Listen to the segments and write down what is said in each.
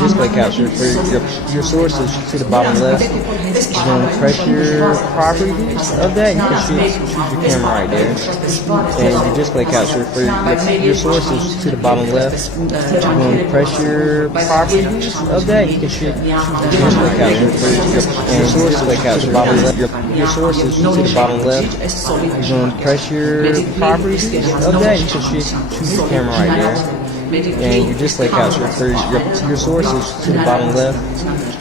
display capture for your sources to the bottom left. You're going to press your properties of that. You can choose your camera right there. And your display capture for your sources to the bottom left. You're going to press your properties of that. You can choose your display capture for your sources to the bottom left. Your sources to the bottom left. You're going to press your properties of that. You can choose your camera right there. And your display capture for your sources to the bottom left.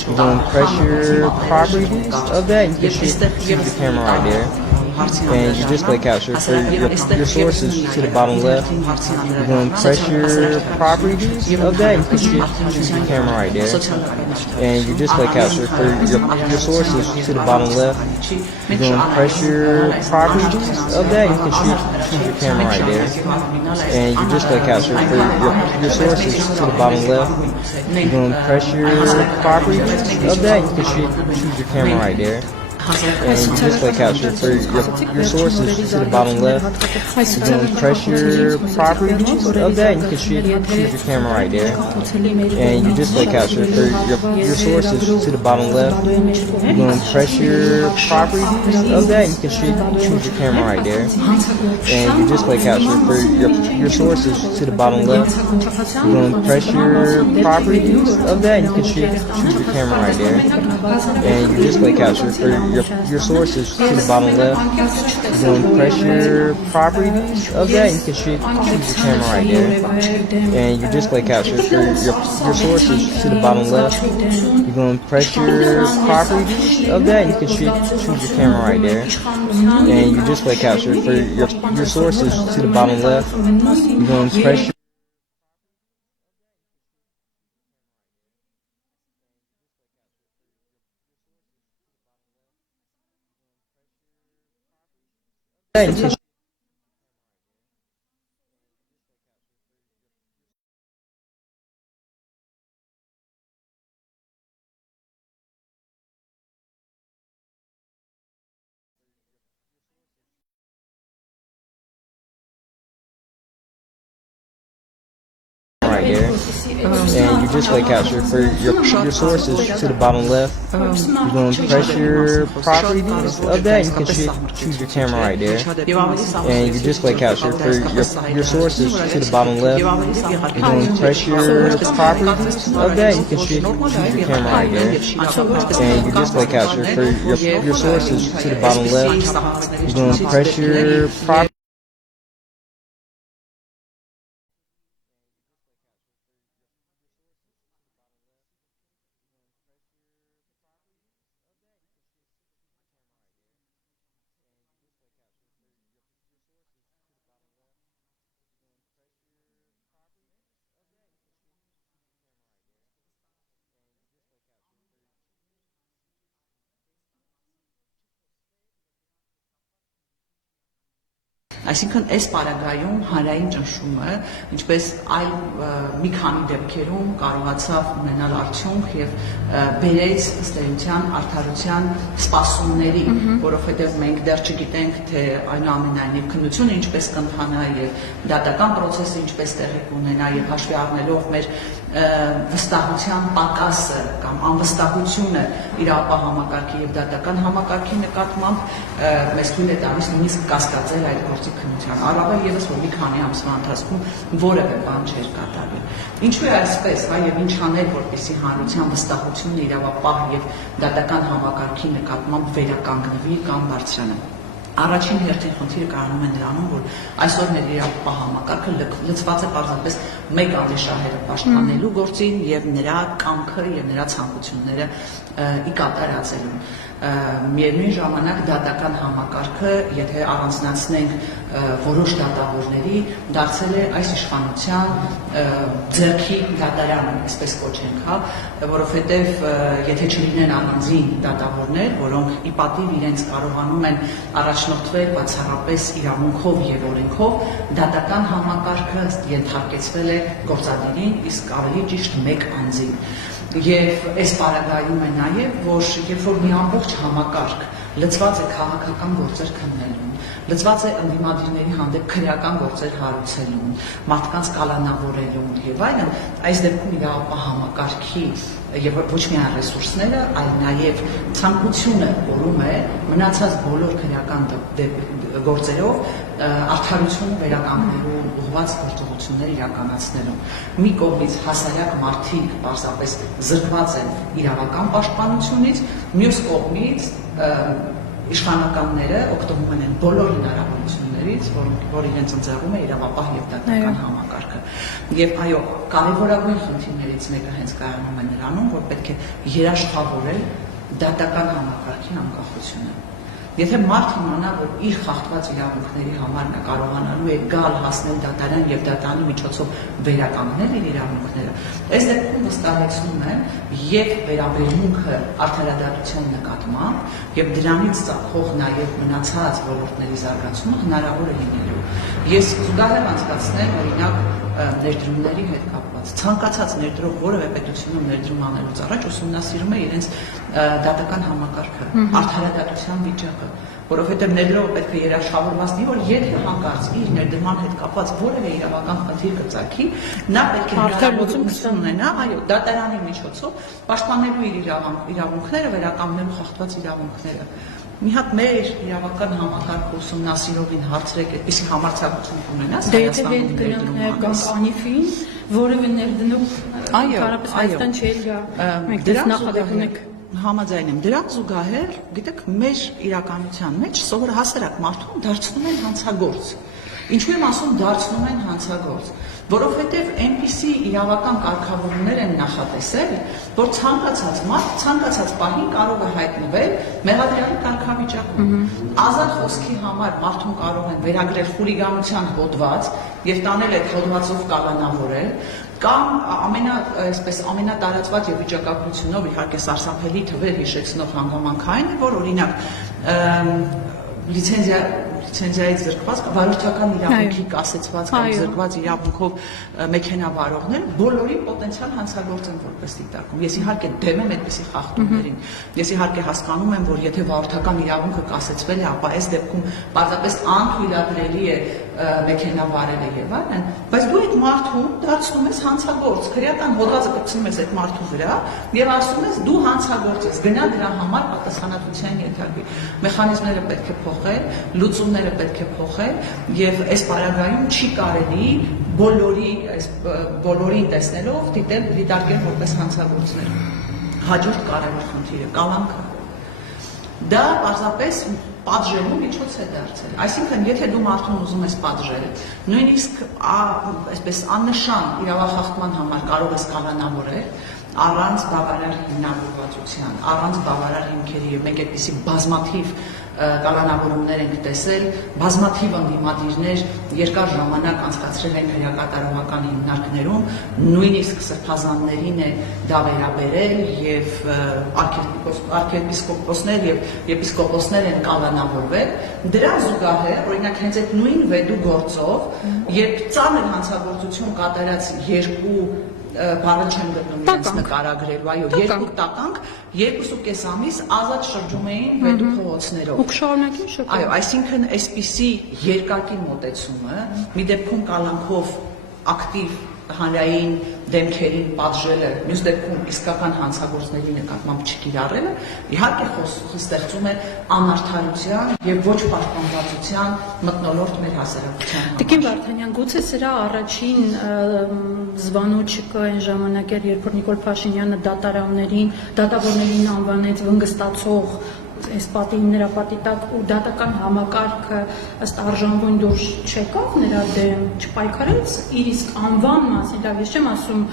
You're going to press your properties of that. You can choose your camera right there. And your display capture for your sources to the bottom left. You're going to press your properties of that. You can choose your camera right there. And your display capture for your sources to the bottom left. You're going to press your properties of that. You can choose your camera right there. And your display capture for your sources to the bottom left. You're going to press your properties of that. You can choose your camera right there. And your display capture for your sources to the bottom left. You're going to press your properties of that. You can choose your camera right there. And your display capture for your sources to the bottom left. You're going to press your properties of that. You can choose your camera right there. And your display capture for your sources to the bottom left. You're going to press your properties of that. You can choose your camera right there. And your display capture for your sources to the bottom left. You're going to press your properties of that. You can choose your camera right there. And your display capture for your sources to the bottom left. You're going to press your properties of that. You can choose your camera right there. And your display capture for your sources to the bottom left. You're going to press your right there. And your display capture for your sources to the bottom left. You're going to press your properties of that. You can choose your camera right there. And your display capture for your sources to the bottom left. You're going to press your properties of that. You can choose your camera right there. And your display capture for your sources to the bottom left. You're going to press your properties. Այսինքն այս պարագայում հանրային ճնշումը, ինչպես այլ մի քանի դեպքերում կարողացավ ունենալ արդյունք եւ բերեց ըստ էության արդարության սպասումների, որովհետեւ մենք դեռ չգիտենք, թե այնուամենայնիվ քննությունը ինչպես կընթանա եւ դատական process-ը ինչպես տեղի կունենա եւ հաշվի առնելով մեր վստահության պակասը կամ անվստահությունը իրավապահ համակարգի եւ դատական համակարգի նկատմամբ մեզ թույլ է տալիս նույնիսկ կասկածել այդ գործի քննության, առավել եւս որ մի քանի ամսվա ընթացքում որևէ բան չէր կատարվել։ Ինչու է այսպես, եւ ինչ անել, որպեսզի հանրության վստահությունը իրավապահ եւ դատական համակարգի նկատմամբ վերականգնվի կամ բարձրանա։ Առաջին հերթին խնդիրը կայանում է նրանում, որ այսօր մեր իրավապահ համակարգը լցված է պարզապես մեկ անիշահերը պաշտպանելու գործին եւ նրա կամքը եւ նրա ցանկությունները ի կատարածելուն։ Միևնույն ժամանակ դատական համակարգը, եթե առանձնացնենք որոշ դատավորների, դարձել է այս իշխանության ձեռքի դատարանը, այսպես կոչենք, հա, որովհետև եթե չլինեն առանձին դատավորներ, որոնք ի պատիվ իրենց կարողանում են առաջնորդվել բացառապես իրավունքով եւ օրենքով, դատական համակարգը ենթարկեցվել է գործադիրին, իսկ ավելի ճիշտ մեկ անձին։ Եվ այս պարագայում է նաև, որ երբ որ մի ամբողջ համակարգ լծված է քաղաքական գործեր քննելուն, լծված է ընդդիմադիրների հանդեպ քրեական գործեր հարուցելուն, մարդկանց կալանավորելուն եւ այլն, այս դեպքում իրավապահ համակարգի եւ ոչ միայն ռեսուրսները, այլ նաեւ ցանկությունը որում է մնացած բոլոր քրեական գործերով արդարությունը վերականգնելու ուղղված գործողություններ իրականացնելու։ Մի կողմից հասարակ մարդիկ պարզապես զրկված են իրավական պաշտպանությունից, մյուս կողմից իշխանականները օգտվում են բոլոր հնարավորություններից, որ իրենց ընձեռում է իրավապահ եւ դատական համակարգը։ Եվ այո, կարևորագույն խնդիրներից մեկը հենց կայանում է նրանում, որ պետք է երաշխավորել դատական համակարգի անկախությունը։ Եթե մարդ իմանա, որ իր խախտված իրավունքների համար նա կարողանալու է գալ հասնել դատարան եւ դատարանի միջոցով վերականգնել իր իրավունքները, այս դեպքում վստահեցնում եմ եւ վերաբերմունքը արդարադատության նկատմամբ եւ դրանից ծագող նաեւ մնացած ոլորտների զարգացումը հնարավոր է լինելու։ Ես զուգահեռ անցկացնեմ օրինակ ներդրումների հետ կապված։ Ցանկացած ներդրող որևէ պետությունում ներդրում անելուց առաջ ուսումնասիրում է իրենց դատական համակարգը, արդարադատության վիճակը, որովհետև ներդրողը պետք է երաշխավորված լինի, որ եթե հանկարծ իր ներդրման հետ կապված որևէ իրավական խնդիր կծագի, նա պետք է հնարավորություն ունենա, այո, դատարանի միջոցով պաշտպանելու իր իրավունքները, վերականգնելու խախտված իրավունքները։ Մի հատ մեր իրավական համակարգը ուսումնասիրողին հարցրեք, այդպիսի համարձակություն ունենաս Հայաստանում ներդրում կանիֆին, որևէ ներդնող հարաբերական Հայաստան չի գա։ Մենք դեռ նախադեպ ունենք։ Համաձայն եմ, դրան զուգահեռ, գիտեք, մեր իրականության մեջ սովոր հասարակ մարդուն դարձնում են հանցագործ։ Ինչու եմ ասում դարձնում են հանցագործ, որովհետև այնպիսի իրավական կարգավորումներ են նախատեսել, որ ցանկացած մարդ ցանկացած պահին կարող է հայտնվել մեղադրյալի կարգավիճակում։ Ազատ խոսքի համար մարդուն կարող են վերագրել խուլիգանության հոդված եւ տանել այդ հոդվածով կալանավորել, կամ ամենատարածված եւ վիճակագրությունով իհարկե սարսափելի թվեր հիշեցնող հանգամանքային է, որ օրինակ լիցենզիայից զրկված վարորդական իրավունքի կասեցված կամ զրկված իրավունքով մեքենա վարողներ բոլորին պոտենցիալ հանցագործ են որպես դիտարկում։ Ես իհարկե դեմ եմ այդպիսի խախտումներին։ Ես իհարկե հասկանում եմ, որ եթե վարորդական իրավունքը կասեցվել է, ապա այս դեպքում պարզապես անթույլատրելի է մեքենա վարելը եւ այլն, բայց դու այդ մարդուն դարձնում ես հանցագործ, քրեական հոդվածը կպցնում ես այդ մարդու վրա եւ ասում ես դու հանցագործ ես, գնա դրա համար պատասխանատվության ենթարկվի։ Մեխանիզմները պետք է փոխել, լուծումները պետք է փոխել եւ այս պարագայում չի կարելի բոլորին տեսնելով դիտարկել որպես հանցագործներ։ Հաջորդ կարևոր խնդիրը կալանքը։ Դա պարզապես պատժելու միջոց է դարձել։ Այսինքն, եթե դու մարդուն ուզում ես պատժել, նույնիսկ այսպես աննշան իրավախախտման համար կարող ես կալանավորել առանց բավարար հիմնավորվածության, առանց բավարար հիմքերի եւ մենք այդպիսի բազմաթիվ կալանավորումներ ենք տեսել, բազմաթիվ ընդդիմադիրներ երկար ժամանակ անցկացրել են քրեակատարողական հիմնարկներում, նույնիսկ սրբազաններին է դա վերաբերել եւ արքեպիսկոպոսներ եւ եպիսկոպոսներ են կալանավորվել։ Դրան զուգահեռ, օրինակ հենց այդ նույն վեդու գործով, երբ ծանր հանցագործություն կատարած երկու բառը չեմ գտնում իրենց նկարագրելու, այո, երկու տականք 2.5 ամիս ազատ շրջում էին վեդու փողոցներով։ Ու շարունակին շփոթ։ Այո, այսինքն այսպիսի երկակի մոտեցումը մի դեպքում կալանքով ակտիվ հանրային դեմքերին պատժելը, մյուս դեպքում իսկական հանցագործների նկատմամբ չկիրառելը, իհարկե ստեղծում է անարդարության եւ ոչ պաշտպանվածության մթնոլորտ մեր հասարակության համար։ Տիկին Վարդանյան, գուցե սրա առաջին զվանոճիկը այն ժամանակ էր, երբ որ Նիկոլ Փաշինյանը դատավորներին անվանեց վնգստացող այս պատի նրա տակ ու դատական համակարգը ըստ արժանվույն դուրս չեկավ նրա դեմ, չպայքարեց իր իսկ անվան մասին, լավ, ես չեմ ասում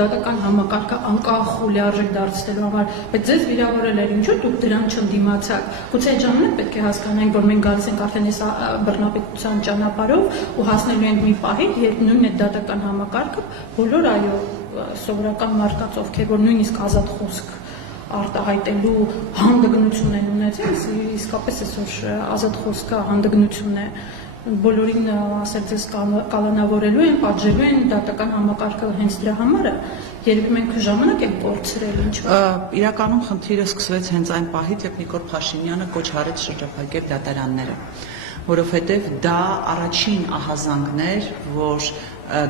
դատական համակարգը անկախ ու լիարժեք դարձնելու համար, բայց ձեզ վիրավորել էր, ինչու դուք դրան չընդդիմացաք։ Գուցե այդ ժամանակ պետք է հասկանանք, որ մենք գալիս ենք արդեն այս բռնապետության ճանապարհով ու հասնելու ենք մի պահի, երբ նույն այդ դատական համակարգը բոլոր այո սովորական մարդկանց, ովքեր որ նույնիսկ ազատ խոսք արտահայտելու հանդգնություն են ունեցել, իսկապես այսօր ազատ խոսքը հանդգնություն է, բոլորին ասել ձեզ կալանավորելու են, պատժելու են, դատական համակարգը հենց դրա համար է, երևի մենք ժամանակ ենք կորցրել ինչ որ Իրականում խնդիրը սկսվեց հենց այն պահից, երբ Նիկոլ Փաշինյանը կոչ արեց շրջափակել դատարանները, որովհետև դա առաջին ահազանգն էր, որ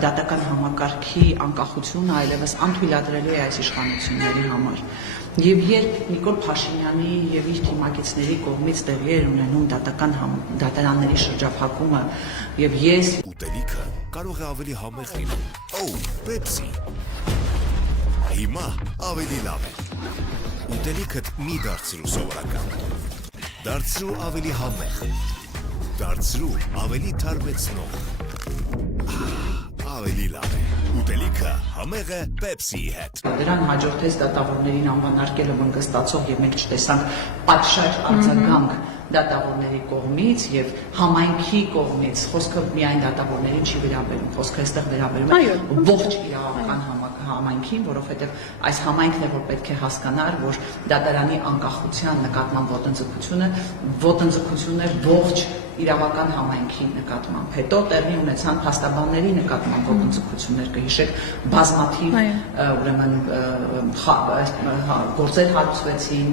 դատական համակարգի անկախությունը այլևս անթույլատրելի է այս իշխանությունների համար։ Եվ երբ Նիկոլ Փաշինյանի եւ իր թիմակիցների կողմից տեղի էր ունենում դատարանների շրջափակումը եւ ես Ուտելիքը կարող է ավելի համեղ լինել։ Պեպսի։ Հիմա ավելի լավ է։ Ուտելիքդ մի դարձրու սովորական։ Դարձրու ավելի համեղ։ Դարձրու ավելի թարմեցնող։ Ավելի լավ է։ Ուտելիքը համեղ է Պեպսիի հետ։ Դրան հաջորդեց դատավորներին անվանարկելը վնգստացող եւ մենք չտեսանք պատշաճ արձագանք դատավորների կողմից եւ համայնքի կողմից, խոսքը միայն դատավորներին չի վերաբերում, խոսքը այստեղ վերաբերում է ողջ իրավական համայնքին, որովհետեւ այս համայնքն է, որ պետք է հասկանար, որ դատարանի անկախության նկատմամբ ոտնձգությունն է ողջ իրավական համայնքի նկատմամբ։ Հետո տեղի ունեցան փաստաբանների նկատմամբ ոտնձգություններ, կհիշեք, բազմաթիվ ուրեմն գործեր հարուցվեցին,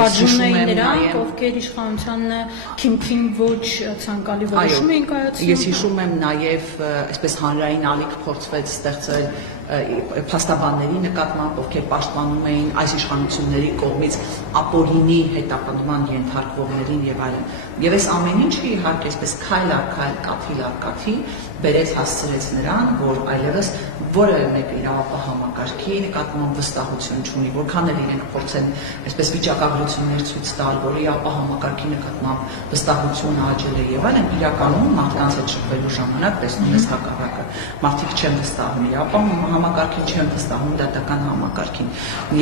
ես հիշում եմ նրանք, ովքեր իշխանությանը քիմքին ոչ ցանկալի որոշում էին կայացնում։ Ես հիշում եմ նաև այսպես հանրային ալիք փորձվեց ստեղծել փաստաբանների նկատմամբ, ովքեր պաշտպանում էին այս իշխանությունների կողմից ապօրինի հետապնդման ենթարկվողներին եւ այլն։ Եվ այս ամեն ինչը իհարկե այսպես քայլ առ քայլ, կաթիլ առ կաթիլ հասցրեց նրան, որ այլևս որևէ մեկ իրավապահ համակարգի նկատմամբ վստահություն չունի, որքան էլ իրենք փորձեն այսպես վիճակագրություններ ցույց տալ, որ իրավապահ համակարգի նկատմամբ վստահությունը աճել է եւ այլն, իրականում մարդկանց հետ շփվելու ժամանակ տեսնում ես հակառակը։ Մարդիկ չեն վստահում իրավապահ համակարգին, չեն վստահում դատական համակարգին,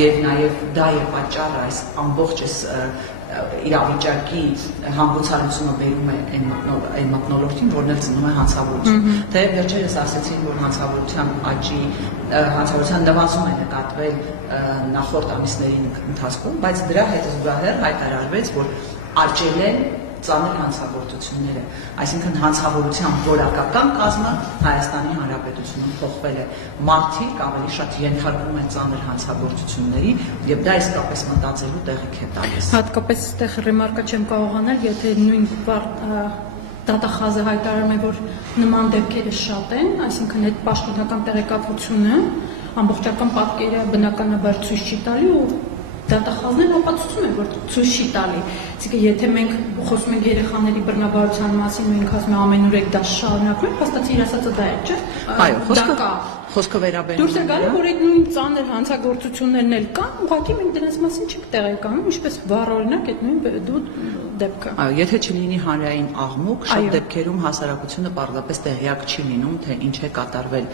եւ նաեւ դա է պատճառը այս ամբողջ իրավիճակի հանգուցալուծումը բերում է այն մթնոլորտին, որն էլ ծնում է հանցավորություն։ Թեև վերջերս ասեցին, որ հանցավորության նվազում է նկատվել նախորդ ամիսների ընթացքում, բայց դրա հետ զուգահեռ հայտարարվեց, որ աճել է ծանր հանցագործությունները, այսինքն հանցավորության որակական կազմը Հայաստանի Հանրապետությունում փոխվել է։ Մարդիկ ավելի շատ ենթարկվում են ծանր հանցագործությունների եւ դա իսկապես մտածելու տեղիք է տալիս։ Հատկապես այդտեղ ռեմարկա չեմ կարող անել, եթե նույն դատախազը հայտարարում է, որ նման դեպքերը շատ են, այսինքն այդ պաշտոնական տեղեկատվությունը ամբողջական պատկերը բնականաբար ցույց չի տալի ու դատախազն ապացուցում է, որ ցույց չի տալի։ Այսինքն եթե մենք խոսում ենք երեխաների բռնաբարության մասին, մենք ասում ենք ամենուրեք դա շարունակում, փաստացի իր ասածը դա է, չէ՞։ Այո, խոսքը վերաբերում դուրս է գալի, որ այդ նույն ծանր հանցագործություններն էլ կան, ուղղակի մենք դրանց մասին չենք տեղեկանում, ինչպես վառ օրինակ այդ նույն դեպքը։ Այո, եթե չլինի հանրային աղմուկ, շատ դեպքերում հասարակությունը պարզապես տեղյակ չի լինում, թե ինչ է կատարվել,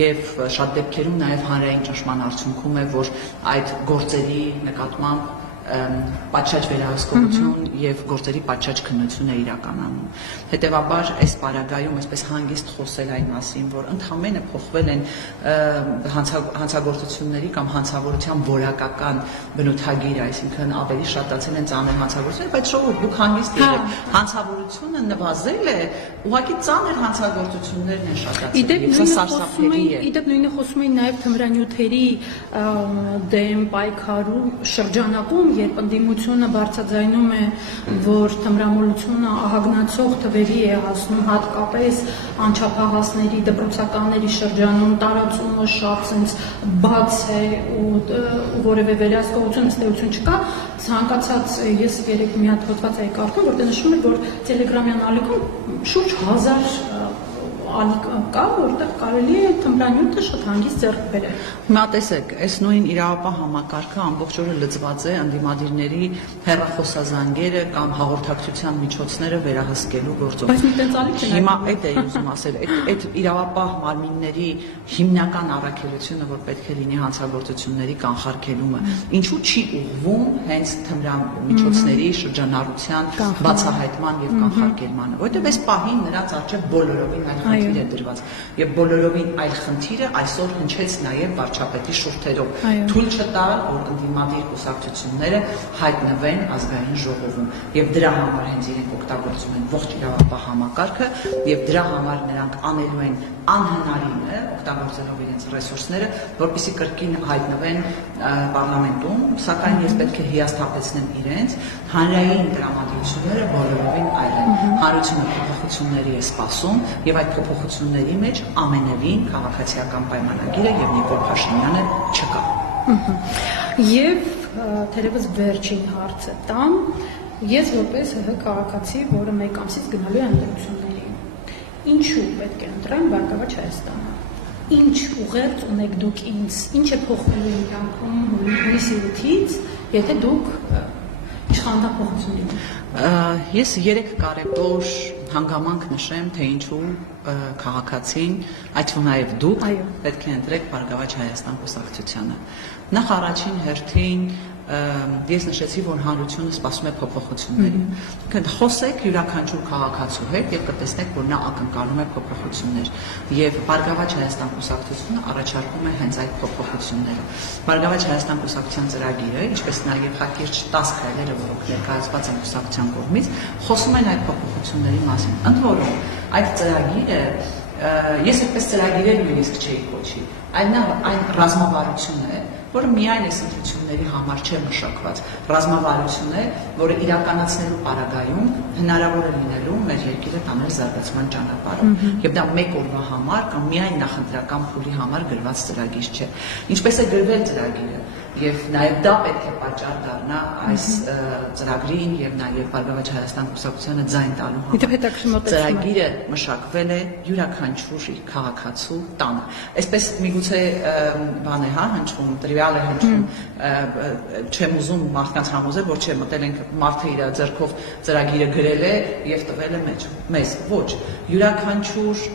եւ շատ դեպքերում նաեւ հանրային ճնշման արդյունքում է, որ այդ գործերի նկատմամբ պատշաճ վերահսկողություն եւ գործերի պատշաճ քննություն է իրականում։ Հետևաբար այս պարագայում այսպես հանգիստ խոսել այն մասին, որ ընդհանրապես փոխվել են հանցագործությունների կամ հանցավորության որակական բնութագիրը, այսինքն ավելի շատացել են ծանր հանցագործությունները, բայց շոու դուք հանգիստ եղեք, հանցավորությունը նվազել է, ուղղակի ծանր հանցագործություններն են շատացել, եւ սա սարսափելի է։ Իդեպ նույնը խոսում էին նաեւ թմրանյութերի դեմ պայքարու շրջանակում, երբ ընդդիմությունը բարձրաձայնում է, որ թմրամոլությունը ահագնացող թվերի է հասնում, հատկապես անչափահասների, դպրոցականների շրջանում տարածումը շատ sense բաց է ու որևէ վերահսկողություն ըստեյություն չկա, ցանկացած ես երեք մի հատ հոդված էի կարդում, որտեղ նշվում է, որ Տելեգրամյան ալիքում շուրջ 1000 ալիք կա, որտեղ կարելի է թմրանյութը շատ հանգիստ ձեռք բերել։ Հիմա տեսեք, այս նույն իրավապահ համակարգը ամբողջ օրը լծված է ընդդիմադիրների հեռախոսազանգերը կամ հաղորդակցության միջոցները վերահսկելու գործով։ Բայց մի տենց ալիք չեն։ Հիմա այդ է ուզում ասել, այդ իրավապահ մարմինների հիմնական առաքելությունը, որ պետք է լինի հանցագործությունների կանխարգելումը, ինչու չի ուղղվում հենց թմրամիջոցների շրջանառության բացահայտման եւ կանխարգելմանը, որտեղ այս պահին նրանց առջև բոլորովին այլ խնդիր է դրված։ Եվ բոլորովին այլ խնդիրը այսօր հնչեց նաև վարչապետի շուրթերով։ Թույլ չտալ, որ ընդդիմադիր կուսակցությունները հայտնվեն ազգային ժողովում։ Եվ դրա համար հենց իրենք օգտագործում են ողջ իրավապահ համակարգը եւ դրա համար նրանք անելու են անհնարինը օգտագործելով իրենց ռեսուրսները, որպեսզի կրկին հայտնվեն պարլամենտում, սակայն ես պետք է հիասթափեցնեմ իրենց հանրային տրամադրությունները բոլորովին այլ են։ Հանրությունը փոփոխությունների է սպասում եւ այդ փոփոխությունների մեջ ամենևին քաղաքացիական պայմանագիրը եւ Նիկոլ Փաշինյանը չկա։ Եվ թերևս վերջին հարցը տամ, ես որպես ՀՀ քաղաքացի, որը մեկ ամսից գնալու է ընտրությունների, ինչու պետք է ընտրեմ Բարգավաճ Հայաստանը։ Ինչ ուղերձ ունեք դուք ինձ, ինչ է փոխվելու իմ կյանքում հունիսի 8-ից, եթե դուք իշխանական փոխություն լինեք։ Ես 3 կարևոր հանգամանք նշեմ, թե ինչու քաղաքացին, այդ թվում նաև դուք պետք է ընտրեք Բարգավաճ Հայաստան կուսակցությանը։ Նախ առաջին հերթին ես նշեցի, որ հանրությունը սպասում է փոփոխությունների։ Խոսեք յուրաքանչյուր քաղաքացու հետ եւ կտեսնեք, որ նա ակնկալում է փոփոխություններ։ Եվ Բարգավաճ Հայաստան կուսակցությունը առաջարկում է հենց այդ փոփոխությունները։ Բարգավաճ Հայաստան կուսակցության ծրագիրը, ինչպես նաեւ հակիրճ 10 քայլերը, որոնք ներկայացված են կուսակցության կողմից, խոսում են այդ փոփոխությունների մասին։ Ընդ որում, այդ ծրագիրը ես այդպես ծրագիրել նույնիսկ չէի կոչի, այն ռազմավարություն է, որը միայն այս ընտրությունների համար չէ մշակված, ռազմավարություն է, որը իրականացնելու պարագայում հնարավոր է լինելու մեր երկիրը տանել զարգացման ճանապարհով։ Եվ դա մեկ օրվա համար կամ միայն նախընտրական փուլի համար գրված ծրագիր չէ։ Ինչպես է գրվել ծրագիրը, եւ նաեւ դա պետք է պատճառ դառնա այս ծրագրին եւ նաեւ Բարգավաճ Հայաստան կուսակցությանը ձայն տալու համար։ Ծրագիրը մշակվել է յուրաքանչյուր քաղաքացու տանը։ Այսպես միգուցե բան է, հա, հնչում, տրիվիալ է հնչում, չեմ ուզում մարդկանց համոզել, որ չէ, մտել ենք մարդը իր ձեռքով ծրագիրը գրել է եւ տվել է մեզ։ Ոչ, յուրաքանչյուր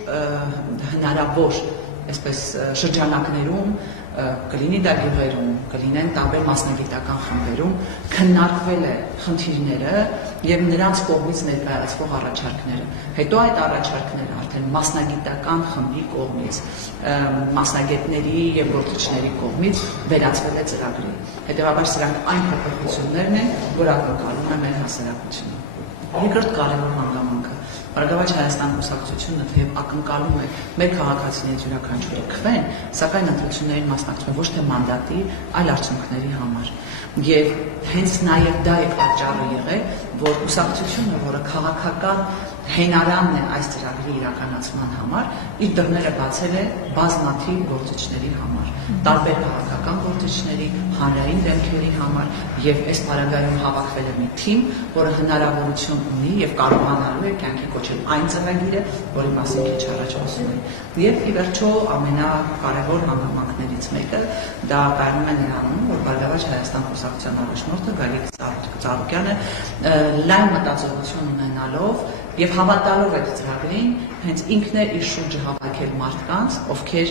հնարավոր այսպես շրջանակներում կլինի դա գյուղերում, կլինեն տարբեր մասնագիտական խմբերում, քննարկվել է խնդիրները եւ նրանց կողմից ներկայացվող առաջարկները։ Հետո այդ առաջարկները արդեն մասնագիտական խմբի կողմից, մասնագետների եւ գործիչների կողմից վերածվել է ծրագրի։ Հետեւաբար սրանք այն փոփոխություններն են, որ ակնկալում է մեր հասարակությունը։ Երկրորդ կարևոր հանգամանքը Բարգավաճ Հայաստան կուսակցությունը թեև ակնկալում է մեր քաղաքացիներից յուրաքանչյուրը քվեն, սակայն ընտրություններին մասնակցում է ոչ թե մանդատի, այլ արդյունքների համար։ Եվ հենց նաև դա է պատճառը եղել, որ կուսակցությունը, որը քաղաքական հենարանն է այս ծրագրի իրականացման համար, իր դռները բացել է բազմաթիվ գործիչների համար, տարբեր քաղաքական գործիչների, հանրային դեմքերի համար, եւ այս պարագայում հավաքվել է մի թիմ, որը հնարավորություն ունի եւ կարողանալու է կյանքի կոչել այն ծրագիրը, որի մասին քիչ առաջ խոսում եմ։ Եվ ի վերջո ամենակարևոր հանգամանքներից մեկը դա կայանում է նրանում, որ Բարգավաճ Հայաստան կուսակցության առաջնորդը Գագիկ Ծառուկյանը լայն մտածողություն ունենալով եւ հավատալով այդ ծրագրին, հենց ինքն է իր շուրջը հավաքել մարդկանց, ովքեր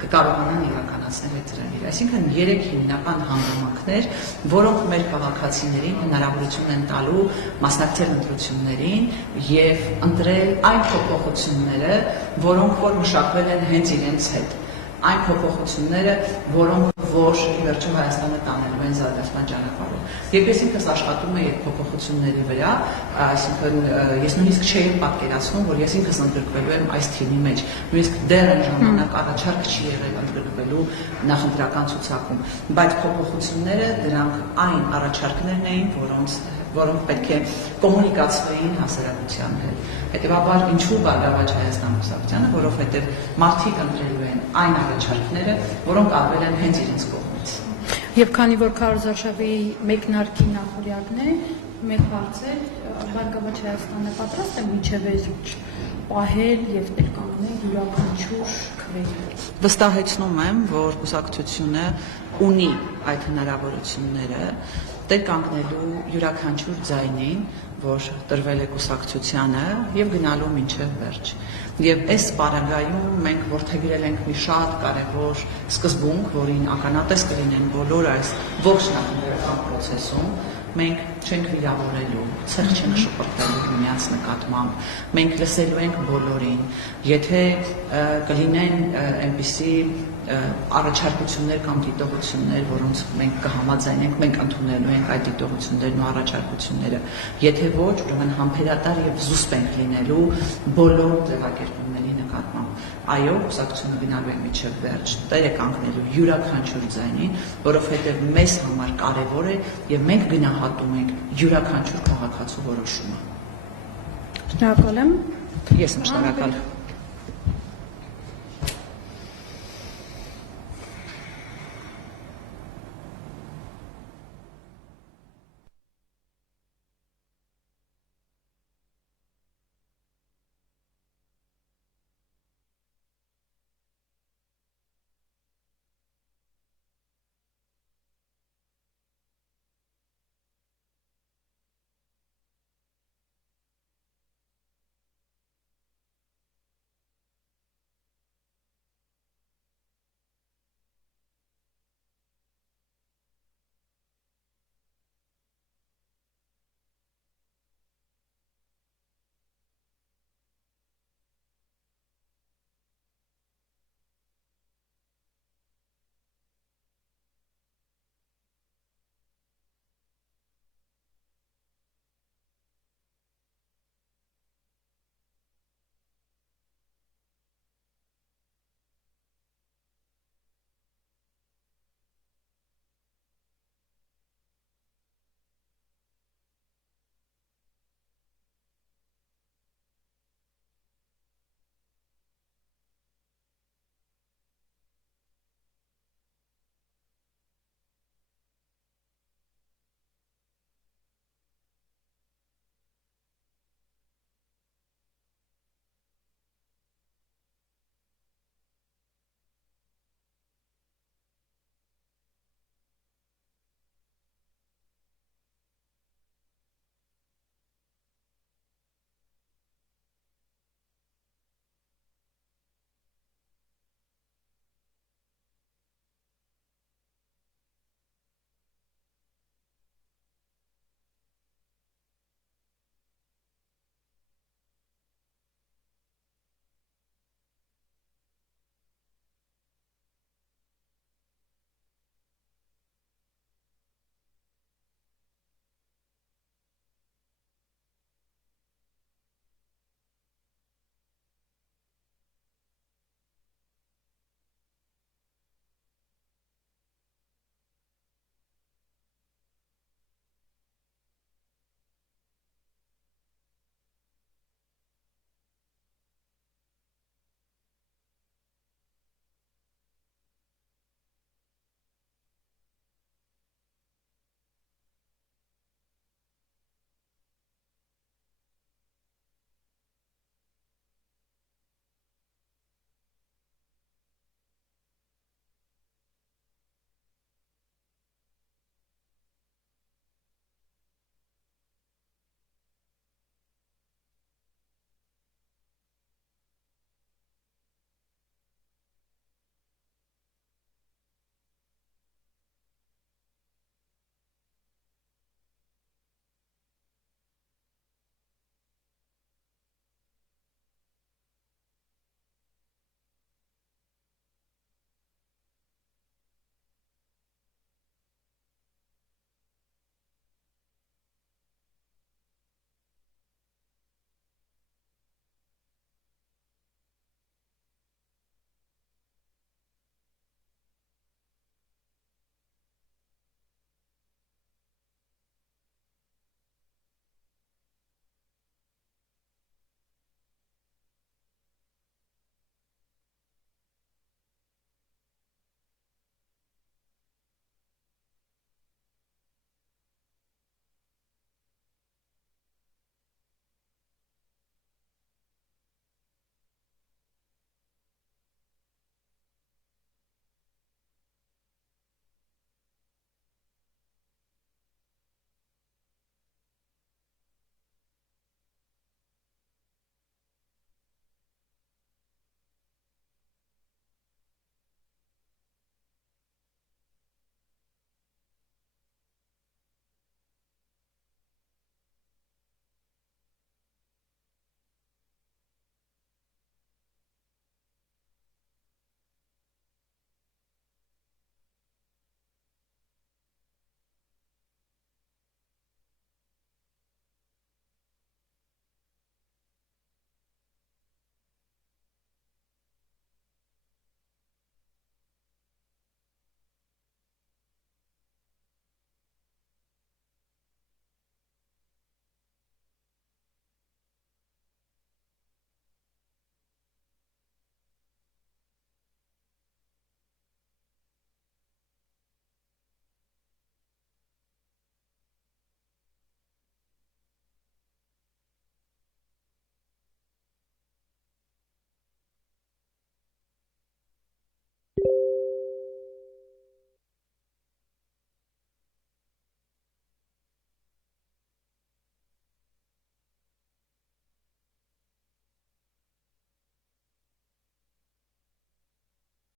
կկարողանան իրականացնել այդ ծրագիրը։ Այսինքն 3 հիմնական հանգամանքներ, որոնք մեր քաղաքացիներին հնարավորություն են տալու մասնակցել ընտրություններին եւ ընտրել այն փոփոխությունները, որոնք որ մշակվել են հենց իրենց հետ։ Այն փոփոխությունները, որոնք որ ի վերջո Հայաստանը տանելու են զարգացման ճանապարհով։ Երբ ես ինքս աշխատում եմ այդ փոփոխությունների վրա, այսինքն ես նույնիսկ չէի պատկերացնում, որ ես ինքս ընդգրկվելու եմ այս թիմի մեջ։ Նույնիսկ դեռ այն ժամանակ առաջարկ չի եղել ընդգրկվելու նախընտրական ցուցակում, բայց փոփոխությունները դրանք այն առաջարկներն էին, որոնք պետք է կոմունիկացվեին հասարակության հետ։ Հետևաբար ինչու Բարգավաճ Հայաստան կուսակցությանը, որովհետև մարդիկ ընտրելու են այն առաջարկները, որոնք արվել են հենց իրենց կողմից։ Եվ քանի որ Քարոզարշավի մեկնարկի նախօրյակն է, մեկ հարց է, Բարգավաճ Հայաստանը պատրաստ է մինչև վերջ պահել եւ ներկայացնել յուրաքանչյուր քվեի։ Վստահեցնում եմ, որ կուսակցությունը ունի այդ հնարավորությունները տեր կանգնելու յուրաքանչյուր ձայնին, որ տրվել է կուսակցությանը եւ գնալու մինչեւ վերջ։ Եվ այս պարագայում մենք որդեգրել ենք մի շատ կարևոր սկզբունք, որին ականատես կլինեն բոլոր այս ողջ նախընտրական process-ում, մենք չենք վիրավորելու, ցեղ չենք շպրտելու միմյանց նկատմամբ, մենք լսելու ենք բոլորին, եթե կլինեն այնպիսի առաջարկություններ կամ դիտողություններ, որոնց մենք կհամաձայնենք, մենք ընդունելու ենք այդ դիտողություններն ու առաջարկությունները, եթե ոչ, ուրեմն համբերատար եւ զուսպ ենք լինելու բոլոր ձևակերպումների նկատմամբ։ Այո, կուսակցությունը գնալու է մինչև վերջ, տերը կանգնելու յուրաքանչյուր ձայնին, որովհետև մեզ համար կարևոր է եւ մենք գնահատում ենք յուրաքանչյուր քաղաքացու որոշումը։ Շնորհակալ եմ։ Ես եմ շնորհակալ։